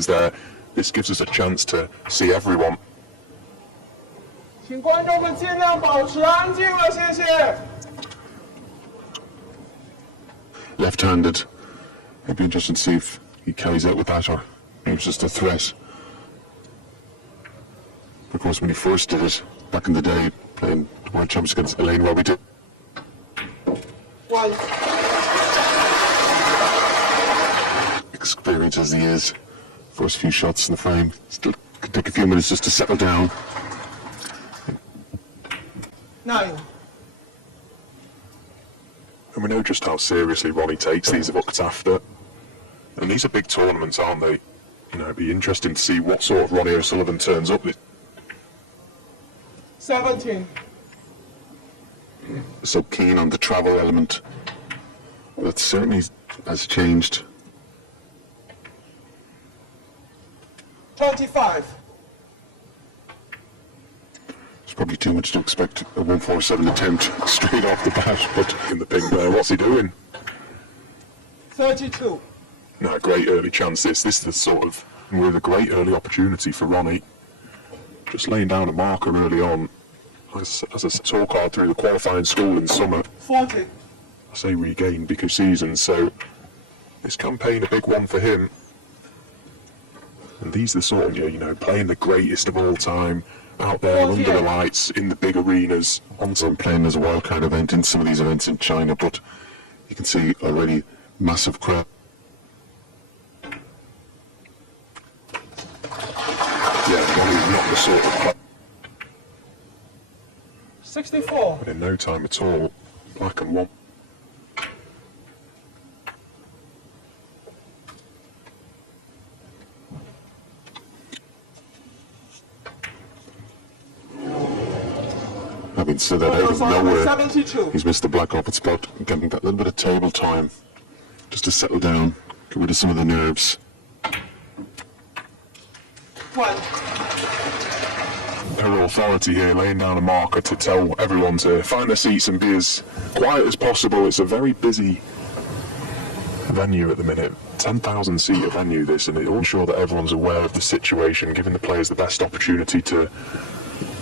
is there. This gives us a chance to see everyone. 请观众们尽量保持安静了，谢谢。 Left-handed. It'd be interesting to see if he carries out with that or it was just a threat. Of course, when he first did it, back in the day, playing World Champions against Elaine Robbie did. One. Experienced as he is, first few shots in the frame, still could take a few minutes just to settle down. 9. And we know just how seriously Ronnie takes these events after. And these are big tournaments, aren't they? You know, it'd be interesting to see what sort of RonnieO'Sullivan turns up with. 17. So keen on the travel element. That certainly has changed. 25. It's probably too much to expect a 147 attempt straight off the bat, but in the ping there, what's he doing? 32. No, great early chance this. This is the sort of, with a great early opportunity for Ronnie. Just laying down a marker early on, as a tour card through the qualifying school in summer. 40. I say regained because season, so this campaign a big one for him. And these are the sort of, you know, playing the greatest of all time, out there under the lights, in the big arenas. Also playing as a wildcard event in some of these events in China, but you can see already massive crowd. Yeah, Ronnie's not the sort of player. 64. But in no time at all, black and one. Having said that, out of nowhere, 72. he's missed the black off its spot, getting that little bit of table time just to settle down, get rid of some of the nerves. 1. Her authority here, laying down a marker to tell everyone to find their seats and be as quiet as possible. It's a very busy venue at the minute. 10,000 seater venue this, and it'll ensure that everyone's aware of the situation, giving the players the best opportunity to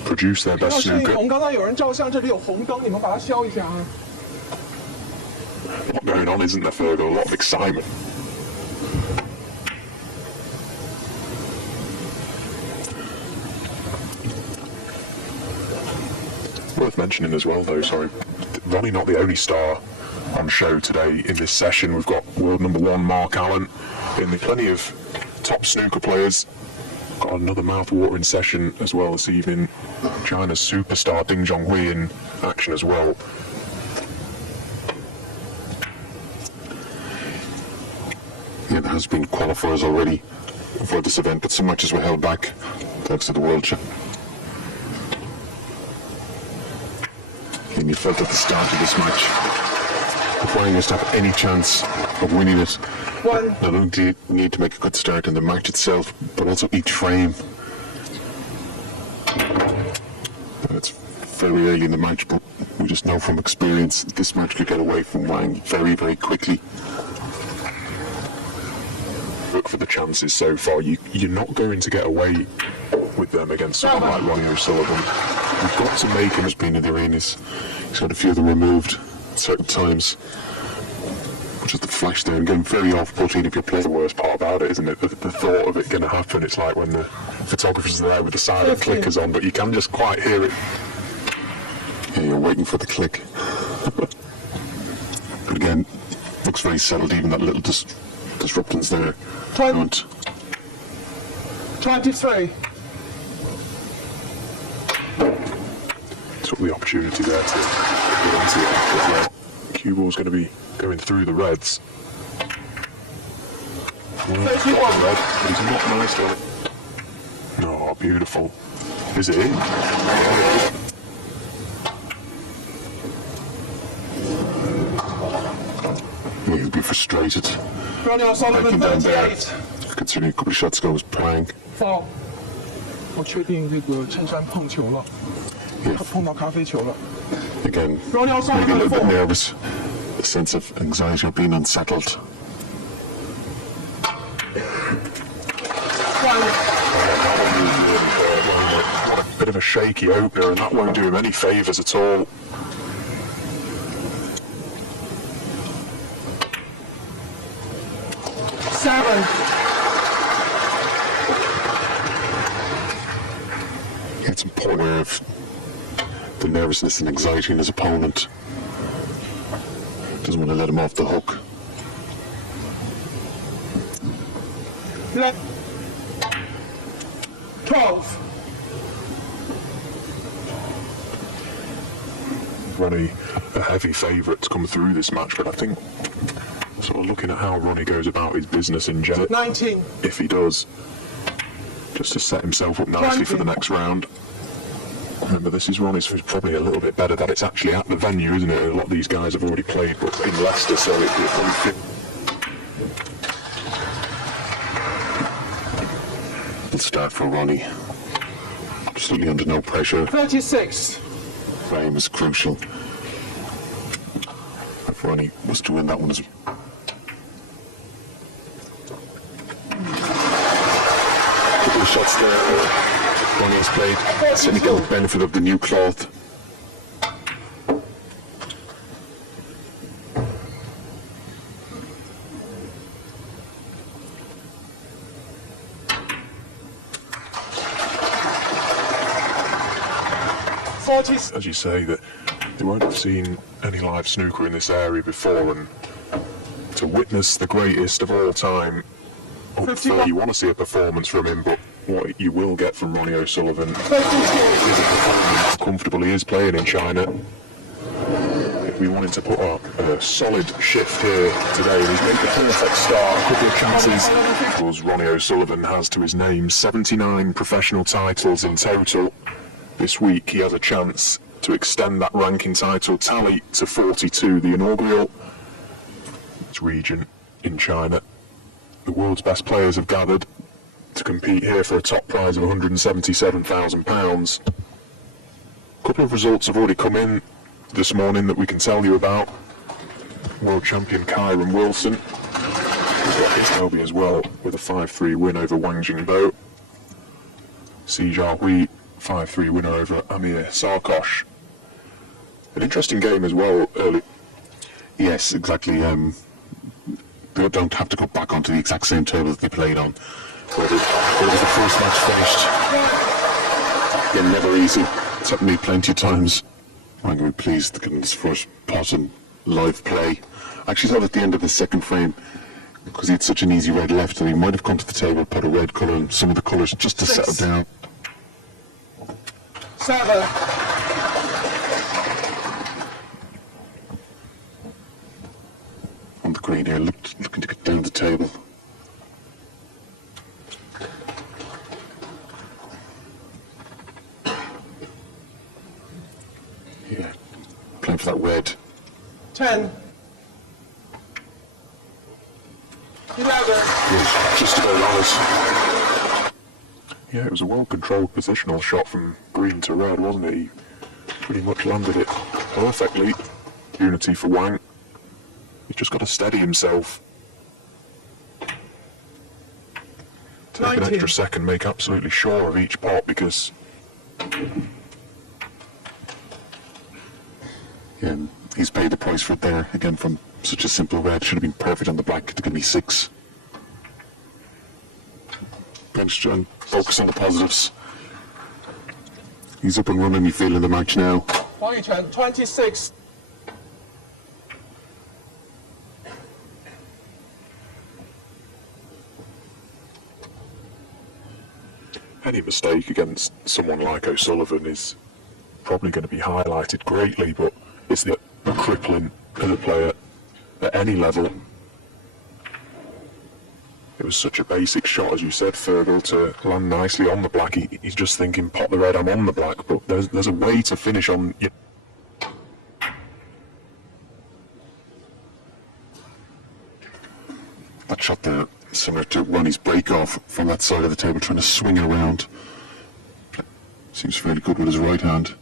produce their best snooker. 刚才有人照相，这里有红灯，你们把它消一下啊。 A lot going on, isn't there, Fergal? A lot of excitement. Worth mentioning as well, though, sorry, Ronnie not the only star on show today in this session. We've got world number 1 Mark Allen, and plenty of top snooker players. Got another mouth-watering session as well this evening. China's superstar Ding Zhonghui in action as well. Yeah, there has been qualifiers already for this event, but some matches were held back thanks to the World Cup. And you felt at the start of this match, if Ronnie was to have any chance of winning it, not only do you need to make a good start in the match itself, but also each frame. It's very early in the match, but we just know from experience that this match could get away from Wang very, very quickly. Look for the chances so far. You're not going to get away with them against someone like RonnieO'Sullivan. You've got to make him as being in the arenas. He's got a few of them removed at certain times. Just the flash there and getting very off-putting if you're playing. The worst part about it, isn't it? The thought of it going to happen. It's like when the photographers are there with the silent clickers on, but you can just quite hear it. Yeah, you're waiting for the click. But again, looks very settled, even that little disruptance there. 23. Took the opportunity there to get onto it as well. Cue ball's going to be going through the reds. Red, but he's not nice to it. Oh, beautiful. Is it in? He'll be frustrated. RonnieO'Sullivan 38. Considering a couple of shots ago was playing. 4. 我确定这个衬衫碰球了，他碰到咖啡球了。 Again, maybe a little bit nervous. A sense of anxiety of being unsettled. What a bit of a shaky opener, and that won't do him any favours at all. Seven. It's important aware of the nervousness and anxiety in his opponent. Doesn't want to let him off the hook. 12. Ronnie, a heavy favourite to come through this match, but I think sort of looking at how Ronnie goes about his business in general, 19. if he does, just to set himself up nicely 20. for the next round. Remember, this is Ronnie, so he's probably a little bit better that it's actually at the venue, isn't it? A lot of these guys have already played, but in Leicester, so it probably fit. Good start for Ronnie. Absolutely under no pressure. 36. Frame is crucial. If Ronnie was to win that one as couple of shots there. Ronnie has played. Certainly got the benefit of the new cloth. As you say, that they won't have seen any live snooker in this area before, and to witness the greatest of all time, you want to see a performance from him, but what you will get from Ronnie O'Sullivan is a performance, how comfortable he is playing in China. If we wanted to put up a solid shift here today, he's made the perfect start, a couple of chances. As Ronnie O'Sullivan has to his name, 79 professional titles in total. This week he has a chance to extend that ranking title tally to 42, the inaugural region in China. The world's best players have gathered to compete here for a top prize of £177,000. A couple of results have already come in this morning that we can tell you about. World champion Kyron Wilson has got his Toby as well with a 5-3 win over Wang Jingbo. Si Jiahui, 5-3 winner over Amir Sarkosh. An interesting game as well early. Yes, exactly. They don't have to go back onto the exact same table that they played on. Where was the first match finished? Again, never easy. It's happened to me plenty of times. I'm going to be pleased to get this first pot in live play. I actually thought at the end of the second frame, because he had such an easy red left, that he might have come to the table, put a red colour in some of the colours just to settle down. 7. On the green here, looking to get down the table. Yeah, playing for that red. 10. 11. Yes, just about honest. Yeah, it was a well-controlled positional shot from green to red, wasn't it? He pretty much landed it perfectly. Unity for Wang. He's just got to steady himself. Take 19. an extra second, make absolutely sure of each pot, because Yeah, he's paid the price for it there, again, from such a simple red. Should have been perfect on the black to give me 6. Bench and focus on the positives. He's up and running, you feel, in the match now. 26. any mistake against someone like O'Sullivan is probably going to be highlighted greatly, but it's the crippling of the player at any level. It was such a basic shot, as you said, Fergal, to land nicely on the black. He's just thinking, pot the red, I'm on the black, but there's a way to finish on... That shot there, similar to Ronnie's break-off from that side of the table, trying to swing it around. Seems fairly good with his right hand.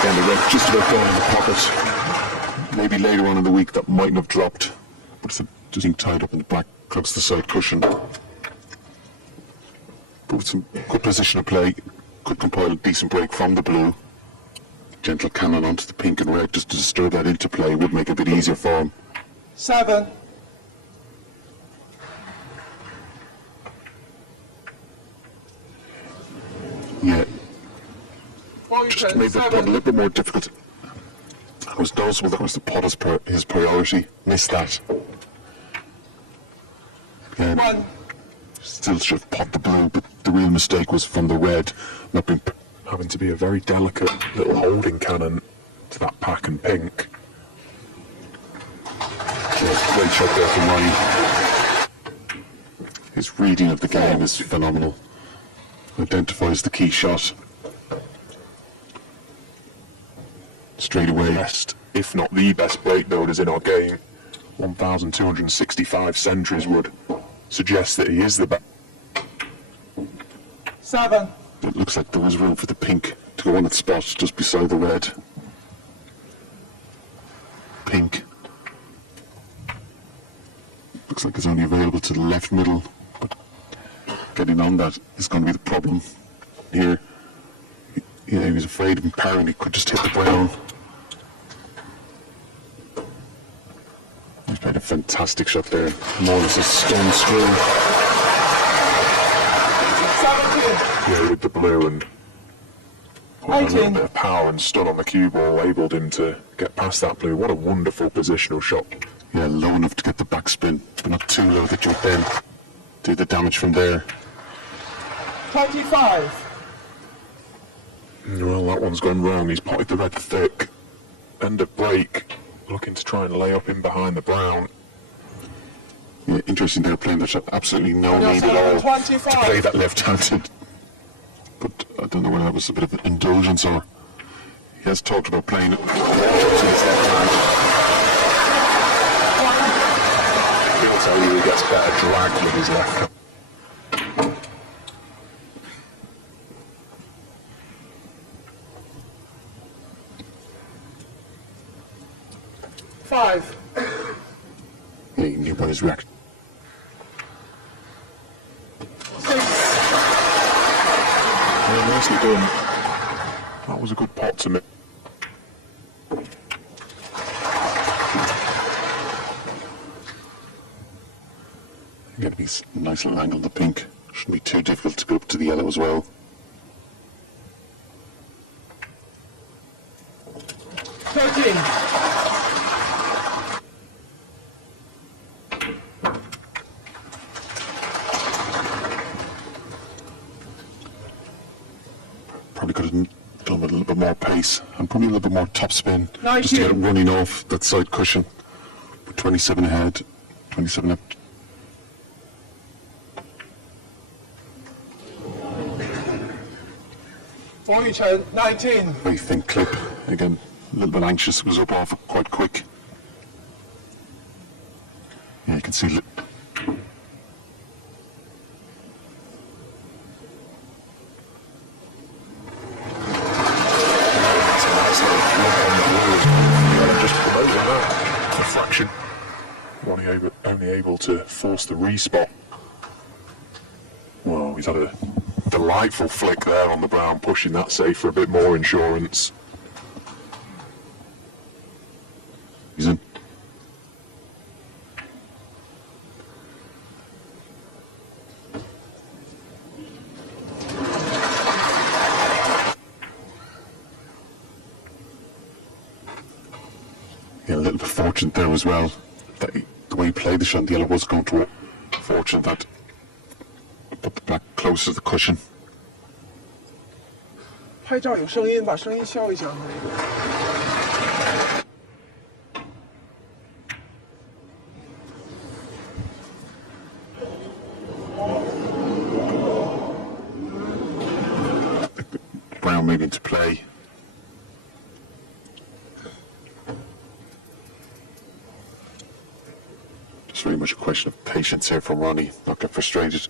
Again, the red just about gone in the pocket. maybe later on in the week that mightn't have dropped, but it's just being tied up in the black across the side cushion. But with some good position of play, could compile a decent break from the blue. Gentle cannon onto the pink and red just to disturb that interplay would make it a bit easier for him. 7. Yeah, just made the pot a little bit more difficult. I was noticeable that was the pot his priority. Missed that. Again, 1. still should have pot the blue, but the real mistake was from the red, not being Having to be a very delicate little holding cannon to that pack and pink. great shot there from Ronnie. His reading of the game is phenomenal. Identifies the key shot straight away. Best, if not the best break builders in our game. 1,265 centuries would suggest that he is the best. 7. It looks like there was room for the pink to go on its spot just beside the red. Pink. Looks like it's only available to the left middle, but getting on that is going to be the problem here. He was afraid of empowering, he could just hit the brown. He's played a fantastic shot there. More or less a stone screw. 17. Yeah, with the blue and putting a little 18. bit of power and stun on the cue ball enabled him to get past that blue. What a wonderful positional shot. Yeah, low enough to get the backspin, but not too low that you then do the damage from there. 25. Well, that one's gone wrong. He's potted the red thick. End of break. Looking to try and lay up in behind the brown. Yeah, interesting they're playing that shot. Absolutely no Yes, need at all 25. to play that left-handed. But I don't know whether that was a bit of an indulgence or he has talked about playing it with his left hand. He'll tell you he gets better drag with his left hand. 5. Yeah, you knew about his reaction. 6. Yeah, nicely done. That was a good pot to me. Get a nice little angle on the pink. Shouldn't be too difficult to go up to the yellow as well. 13. Probably could have done with a little bit more pace and probably a little bit more topspin 19. just to get it running off that side cushion. But 27 ahead, 27 up. Chen, 19. Very thin clip. Again, a little bit anxious. Was up off it quite quick. Yeah, you can see. Just promoting that a fraction. Only able to force the respot. Well, he's had a delightful flick there on the brown, pushing that safe for a bit more insurance. He's in. Yeah, a little bit fortunate there as well. That the way he played the shot, the yellow was going to work. Fortunate that put the black close to the cushion. 拍照有声音，把声音消一下。 Brown moving to play. Just very much a question of patience here from Ronnie, not get frustrated.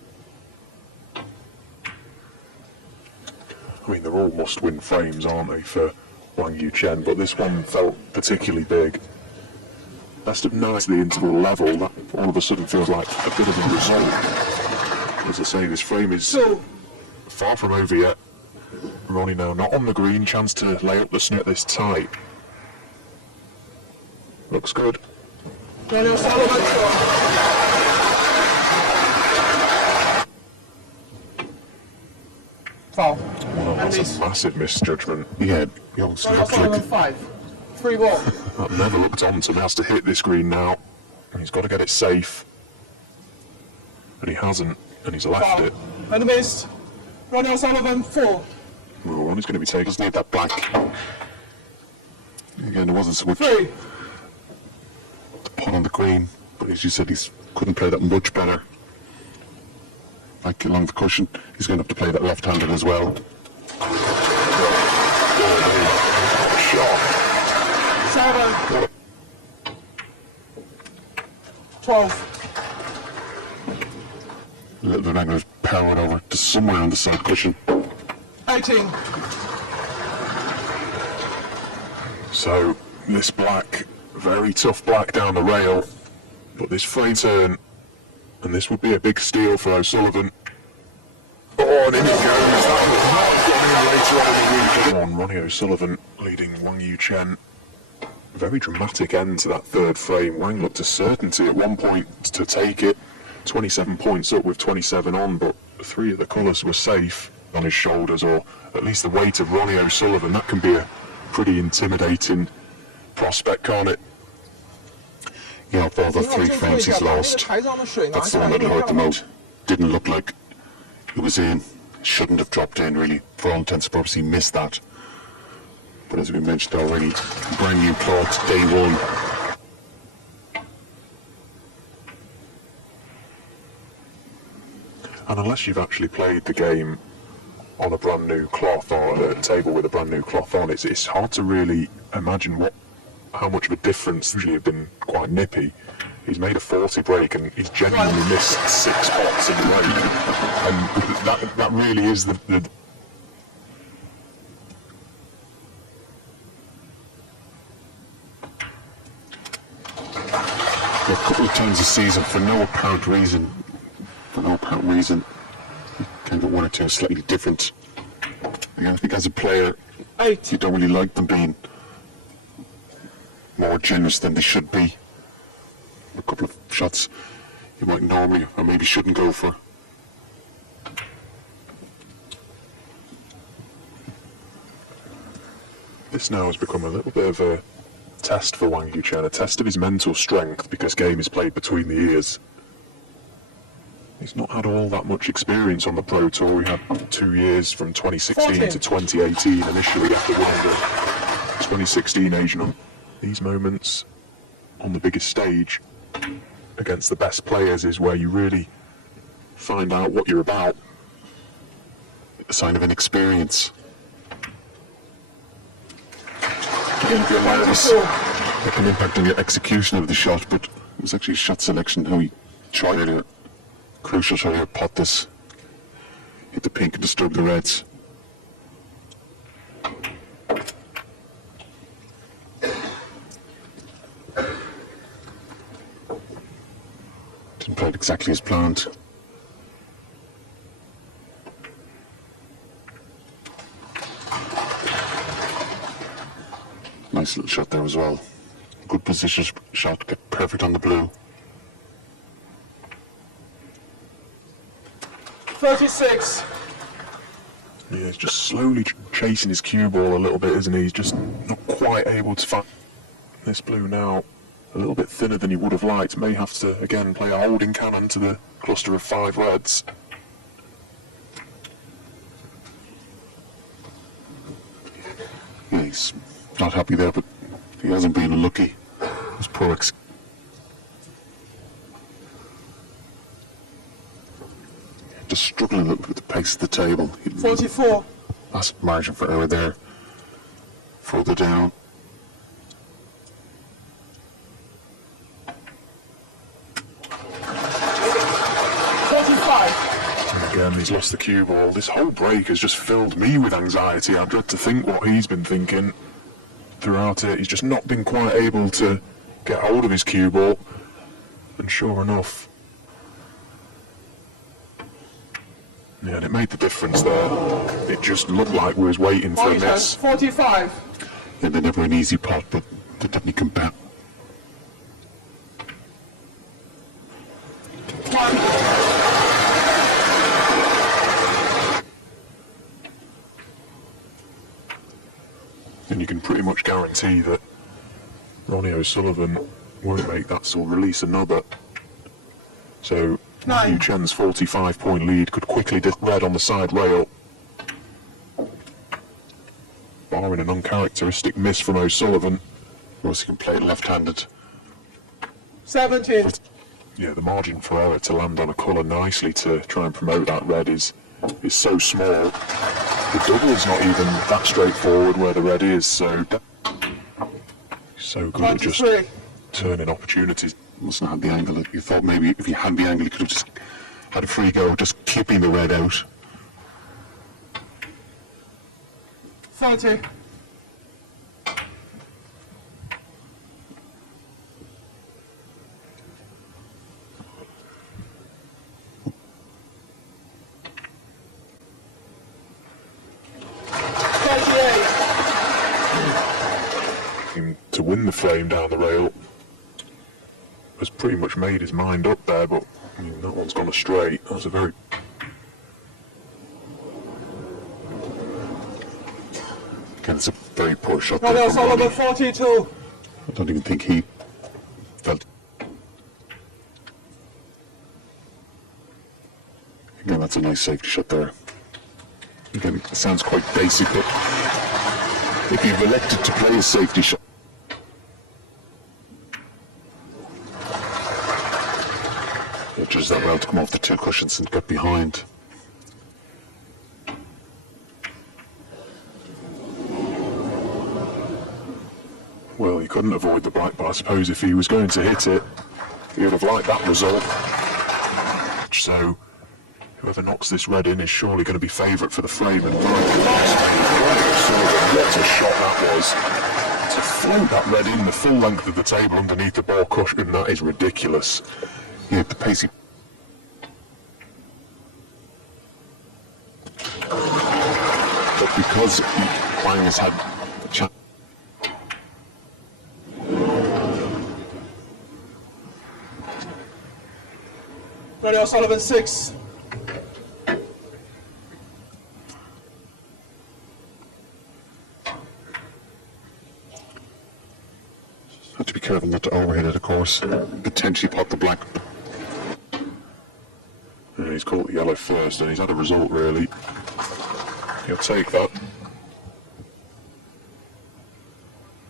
I mean, they're all must-win frames, aren't they, for Wang Yu Chen? But this one felt particularly big. best of 9 to the interval level, that all of a sudden feels like a bit of a result. As I say, this frame is far from over yet. Ronnie now not on the green, chance to lay up the snooker this tight. Looks good. Foul. Well, that's a massive misjudgment. Yeah, he almost looked like 5. 3 ball. That never looked on to him. He has to hit this green now. And he's got to get it safe. And he hasn't, and he's left it. And missed. RonnieO'Sullivan 4. Well, Ronnie's going to be taking. doesn't need that black. Again, there wasn't so much 3. to put on the green, but as you said, he couldn't play that much better. Like along the cushion, he's going to have to play that left-handed as well. Shot. 7. 12. A little bit of angle powered over to somewhere on the side cushion. 18. So, this black, very tough black down the rail, but this free turn, and this would be a big steal for O'Sullivan. Oh, and in it goes. That would not have gone in later on in the week. On Ronnie O'Sullivan leading Wang Yuchen. Very dramatic end to that third frame. Wang looked a certainty at one point to take it. 27 points up with 27 on, but 3 of the colours were safe on his shoulders, or at least the weight of Ronnie O'Sullivan. That can be a pretty intimidating prospect, can't it? Yeah, of all the 3 frames he's lost, that's the one that hurt the most. Didn't look like it was in. Shouldn't have dropped in, really. For all intents and purposes, he missed that. But as we mentioned already, brand new cloth, day 1. And unless you've actually played the game on a brand new cloth or at a table with a brand new cloth on, it's hard to really imagine how much of a difference. Usually have been quite nippy. He's made a 40 break and he's genuinely missed 6 pots in a row. And that really is the A couple of times this season, for no apparent reason, you can get 1 or 2 slightly different. Again, I think as a player, 8. you don't really like them being more generous than they should be. A couple of shots you might normally or maybe shouldn't go for. This now has become a little bit of a test for Wang Yuchen, a test of his mental strength, because game is played between the ears. He's not had all that much experience on the Pro Tour. He had 2 years from 2016 to 2018 initially after winning the 2016 Asian. These moments on the biggest stage against the best players is where you really find out what you're about. A sign of inexperience. Again, if you're nervous, that can impact on your execution of the shot, but it was actually shot selection, how he tried it. Crucial to pot this, hit the pink and disturb the reds. Didn't play it exactly as planned. Nice little shot there as well. Good position shot, get perfect on the blue. 36. Yeah, he's just slowly chasing his cue ball a little bit, isn't he? He's just not quite able to find this blue now. A little bit thinner than he would have liked. May have to, again, play a holding cannon to the cluster of 5 reds. Yeah, he's not happy there, but he hasn't been unlucky. His poor just struggling a little bit with the pace of the table. 44. Last margin for error there. Further down. And again, he's lost the cue ball. This whole break has just filled me with anxiety. I dread to think what he's been thinking throughout it. He's just not been quite able to get hold of his cue ball, and sure enough, yeah, and it made the difference there. It just looked like we was waiting for a miss. 45. Yeah, they're never an easy pot, but they definitely come back. And you can pretty much guarantee that Ronnie O'Sullivan won't make that sort of release another. So Yu Chen's 45-point lead could quickly dip red on the side rail. Barring an uncharacteristic miss from O'Sullivan. Of course, he can play it left-handed. 17. Yeah, the margin for error to land on a colour nicely to try and promote that red is so small. The double's not even that straightforward where the red is, so good at just turning opportunities. Mustn't have had the angle. You thought maybe if he had the angle, he could have just had a free go, just keeping the red out. 30. To win the frame down the rail has pretty much made his mind up there, but I mean, that one's gone astray. That's a very... Again, it's a very poor shot. Ronnie O'Sullivan 42. I don't even think he felt. Again, that's a nice safety shot there. Again, it sounds quite basic, but if you've elected to play a safety shot, it just that well to come off the two cushions and get behind. Well, he couldn't avoid the black, but I suppose if he was going to hit it, he would have liked that result. So, whoever knocks this red in is surely going to be favourite for the frame. And what a shot that was. To float that red in the full length of the table underneath the ball cushion, that is ridiculous. Yeah, the pacey. But because Huang has had a chance. Ronnie O'Sullivan 6. Have to be careful not to overhit it, of course. Potentially pot the black. And he's caught the yellow first, and he's had a result, really. He'll take that.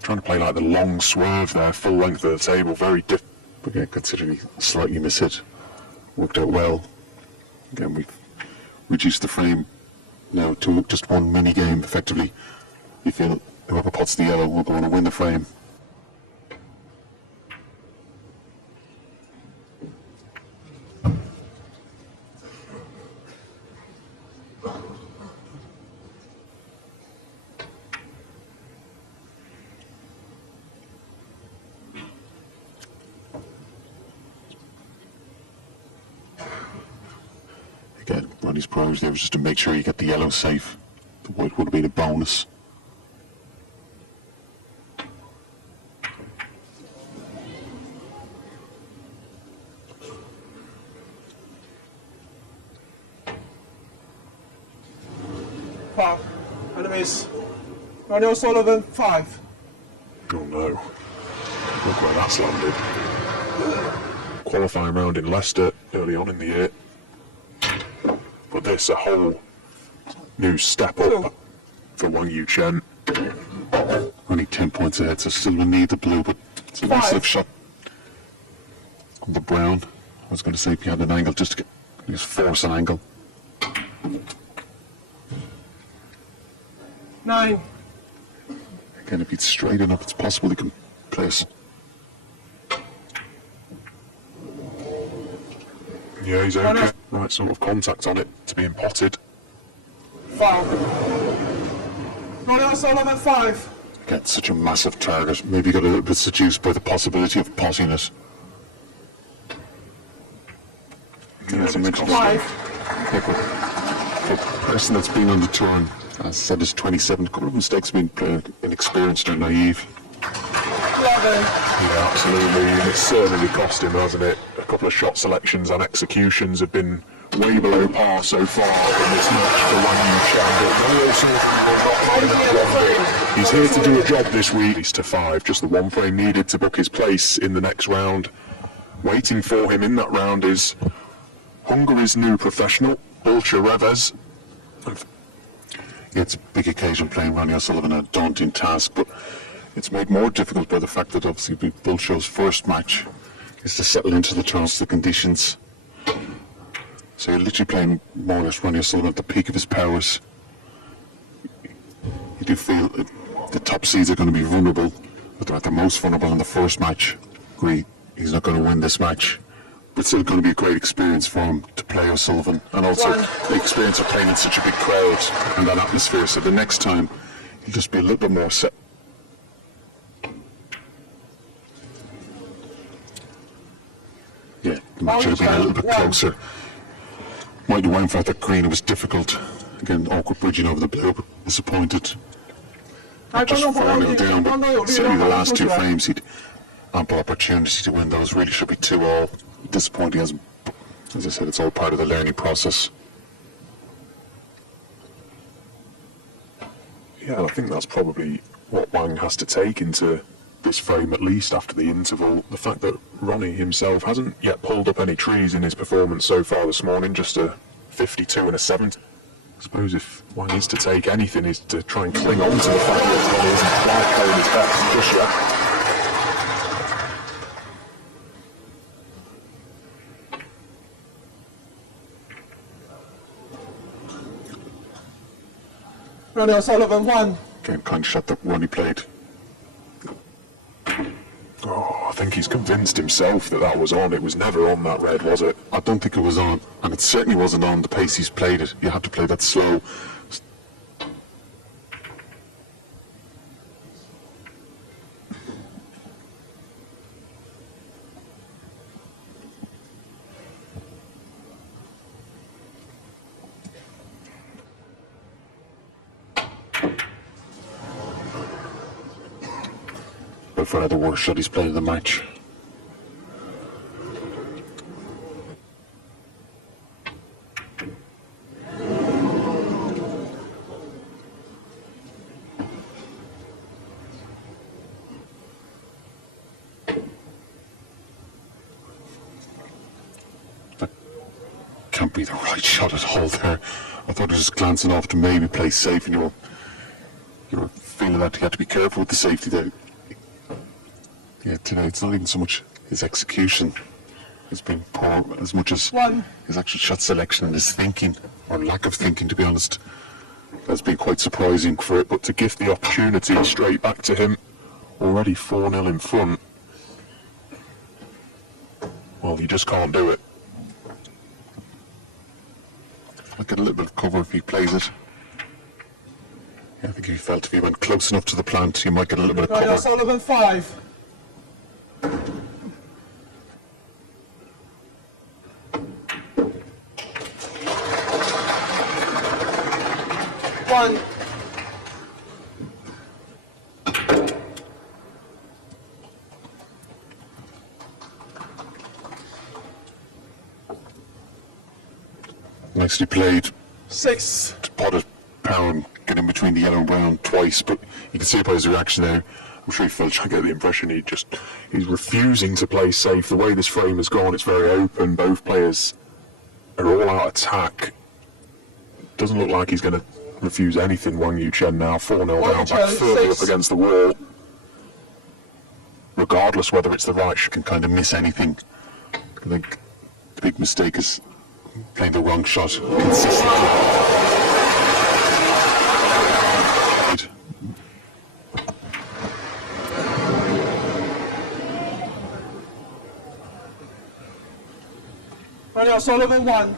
Trying to play like the long swerve there, full length of the table, very difficult. But yeah, considering he slightly missed it, worked out well. Again, we've reduced the frame now to just one mini game, effectively. You feel whoever pots the yellow will go on to win the frame. Again, Ronnie's pros there was just to make sure you get the yellow safe. The white would have been a bonus. Five. Enemies. Ronnie O'Sullivan 5. Oh no. Look where that's landed. Qualifying round in Leicester early on in the year. But this a whole new step up for Yu Chen. Only 10 points ahead, so still will need the blue, but it's a nice safe shot on the brown. I was going to say if you had an angle, just to just force an angle. 9. Again, if it's straight enough, it's possible he can place. Yeah, he's okay. Right sort of contact on it to being potted. Foul. Ronnie O'Sullivan 5. Again, such a massive target. Maybe got a little bit seduced by the possibility of potting it. As I mentioned, the person that's been on the tour, as I said, is 27. A couple of mistakes have been inexperienced or naive. 11. Yeah, absolutely. And it's certainly cost him, hasn't it? A couple of shot selections and executions have been way below par so far in this match for Ronnie Xian. RonnieO'Sullivan will not mind that one bit. He's here to do a job this week. He's to 5, just the one frame needed to book his place in the next round. Waiting for him in that round is Hungary's new professional, Bulcha Revez. It's a big occasion playing RonnieO'Sullivan, a daunting task, but it's made more difficult by the fact that obviously Bulcha's first match is to settle into the terms, the conditions. So you're literally playing more or less RonnieO'Sullivan at the peak of his powers. You do feel the top seeds are going to be vulnerable, but they're at the most vulnerable in the first match. He's not going to win this match, but it's still going to be a great experience for him to play O'Sullivan, and also the experience of playing in such a big crowd and that atmosphere. So the next time, he'll just be a little bit more set. Yeah, the match should have been a little bit closer. Might have went for that green, it was difficult. Again, awkward bridging over the blue, but disappointed. Just 4-0 down, but certainly the last 2 frames he'd ample opportunity to win those. Really should be 2-all. Disappointing, as I said, it's all part of the learning process. Yeah, I think that's probably what Wang has to take into this frame, at least after the interval. The fact that Ronnie himself hasn't yet pulled up any trees in his performance so far this morning, just a 52 and a 70. I suppose if Wang is to take anything, is to try and cling on to the fact that Ronnie isn't quite playing his best just yet. RonnieO'Sullivan 1. Again, kind of shot that Ronnie played. Oh, I think he's convinced himself that that was on. It was never on, that red, was it? I don't think it was on, and it certainly wasn't on the pace he's played it. You have to play that slow. But for the worst shot he's played in the match. That can't be the right shot at all there. I thought he was just glancing off to maybe play safe, and you were feeling that you had to be careful with the safety there. Yeah, today it's not even so much his execution has been poor as much as his actual shot selection and his thinking, or lack of thinking, to be honest. That's been quite surprising for it, but to give the opportunity straight back to him, already 4-0 in front, well, you just can't do it. I'll get a little bit of cover if he plays it. Yeah, I think if he went close enough to the plant, he might get a little bit of cover. RonnieO'Sullivan 5. One. Nicely played. 6. To pot it, power and get in between the yellow and brown twice, but you can see by his reaction there, I'm sure he felt, I get the impression he's refusing to play safe. The way this frame has gone, it's very open. Both players are all out attack. Doesn't look like he's going to refuse anything. Wang Yuchen now 4-0 down, back further up against the wall. Regardless whether it's the right, she can kind of miss anything. I think the big mistake is playing the wrong shot consistently. RonnieO'Sullivan 1.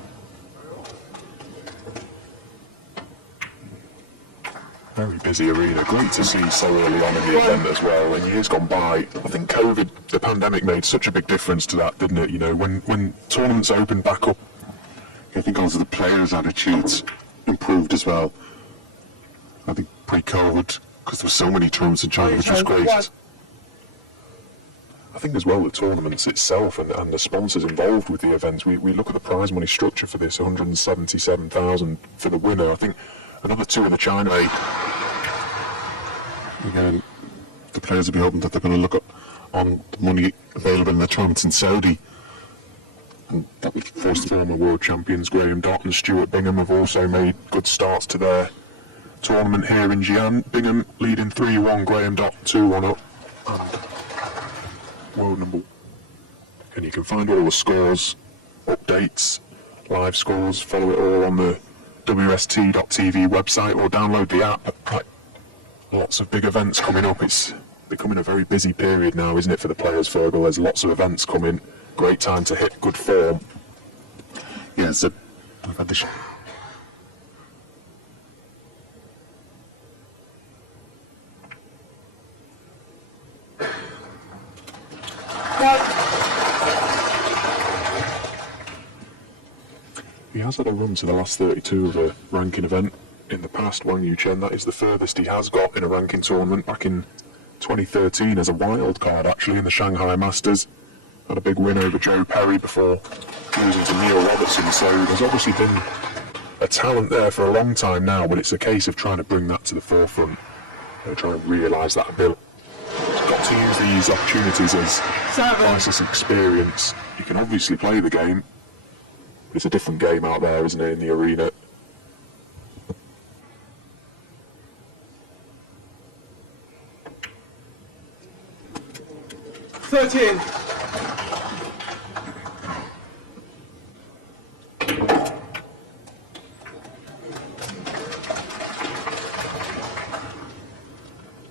Very busy arena. Great to see so early on in the event as well. In years gone by, I think COVID, the pandemic, made such a big difference to that, didn't it? You know, when tournaments opened back up, I think also the players' attitudes improved as well. I think pre-COVID, because there were so many tournaments in China, which was great. I think as well the tournaments itself and the sponsors involved with the events. We look at the prize money structure for this, 177,000 for the winner. I think another two in the China. Again, the players will be hoping that they're going to look up on the money available in the tournaments in Saudi. And that would force the former world champions Graham Dott and Stuart Bingham have also made good starts to their tournament here in Xian. Bingham leading 3-1, Graham Dott 2-1 up. And world number. And you can find all the scores, updates, live scores, follow it all on the WST.tv website or download the app. Like, lots of big events coming up. It's becoming a very busy period now, isn't it, for the players, Fergal? There's lots of events coming. Great time to hit good form. Yeah, so we've had the He has had a run to the last 32 of a ranking event in the past, Wang Yuchen. That is the furthest he has got in a ranking tournament back in 2013 as a wild card, actually, in the Shanghai Masters. Had a big win over Joe Perry before losing to Neil Robertson, so there's obviously been a talent there for a long time now, but it's a case of trying to bring that to the forefront and try and realise that ability. You've got to use these opportunities as crisis experience. You can obviously play the game. It's a different game out there, isn't it, in the arena?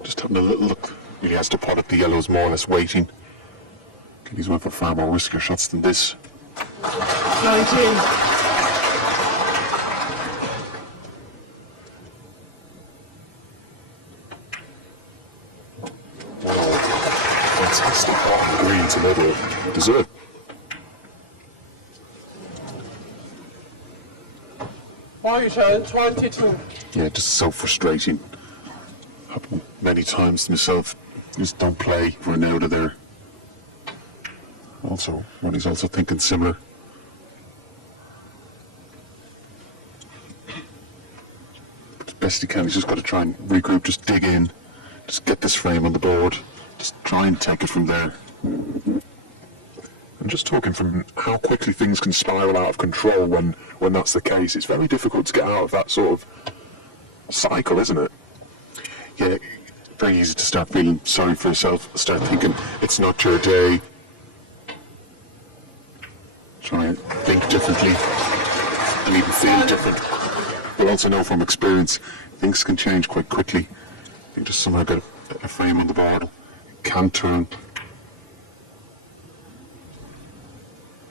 just having a little look. He has to pot at the yellows more or less waiting. He's went for far more riskier shots than this. 19. Fantastic bottom green to middle. Deserved. Wang Yuchen, 22. Yeah, just so frustrating. Happened many times to myself. Just don't play, run out of there. Also, Ronnie's also thinking similar. But the best he can, he's just got to try and regroup, just dig in, just get this frame on the board, just try and take it from there. I'm just talking from how quickly things can spiral out of control when that's the case. It's very difficult to get out of that sort of cycle, isn't it? Yeah, very easy to start feeling sorry for yourself, start thinking it's not your day. Try and think differently and even feel different. But also know from experience, things can change quite quickly. You just somehow get a frame on the board, it can turn.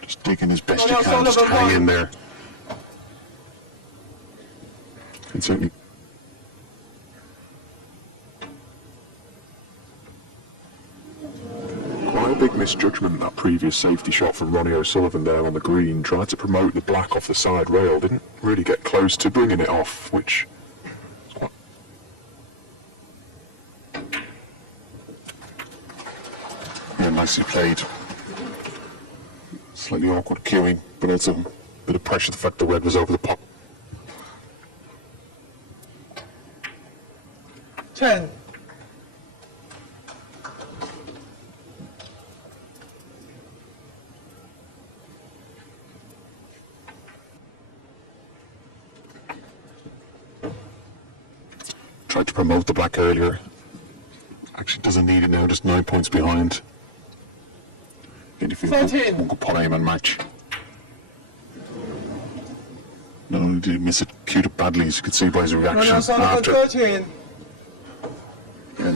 Just dig in as best you can, just hang in there. And certainly Quite a big misjudgment, that previous safety shot from Ronnie O'Sullivan there on the green. Tried to promote the black off the side rail, didn't really get close to bringing it off, which is quite... Yeah, nicely played. Slightly awkward queuing, but also a bit of pressure, the fact the red was over the pot. 10. Tried to promote the black earlier. Actually doesn't need it now, just 9 points behind. And if you won't play him and match. Not only did he miss it, queued up badly, as you could see by his reaction after. 13. Yeah.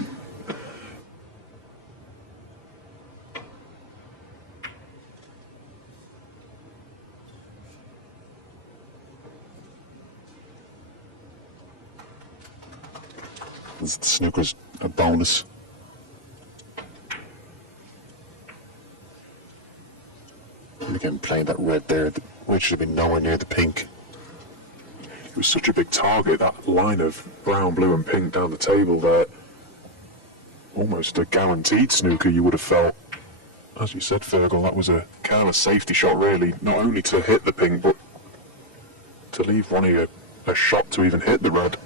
The snooker's a bonus. And again, playing that red there, which should have been nowhere near the pink. It was such a big target, that line of brown, blue and pink down the table there. Almost a guaranteed snooker, you would have felt. As you said, Fergal, that was a careless safety shot really, not only to hit the pink, but to leave Ronnie a shot to even hit the red.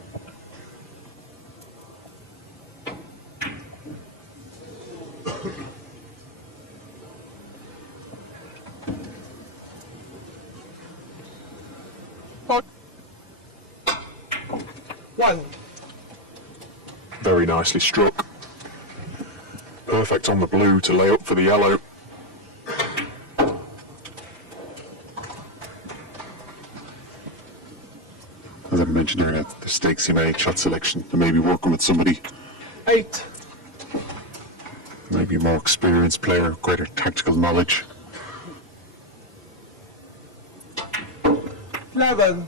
One. Very nicely struck. Perfect on the blue to lay up for the yellow. As I mentioned earlier, the stakes he made, shot selection, and maybe working with somebody, 8. maybe a more experienced player, greater tactical knowledge. 11.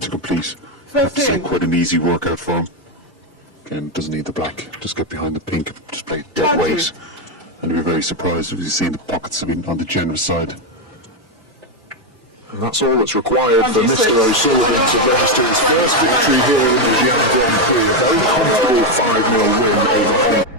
To complete, I have to say, 15. quite an easy workout for him. Again, doesn't need the black, just get behind the pink, just play dead 20. weight. And you'll be very surprised if you see the pockets have been on the generous side. And that's all that's required for Mr. O'Sullivan to register his first victory here in the Xian Grand Prix. A very comfortable 5-0 win over Hong Kong.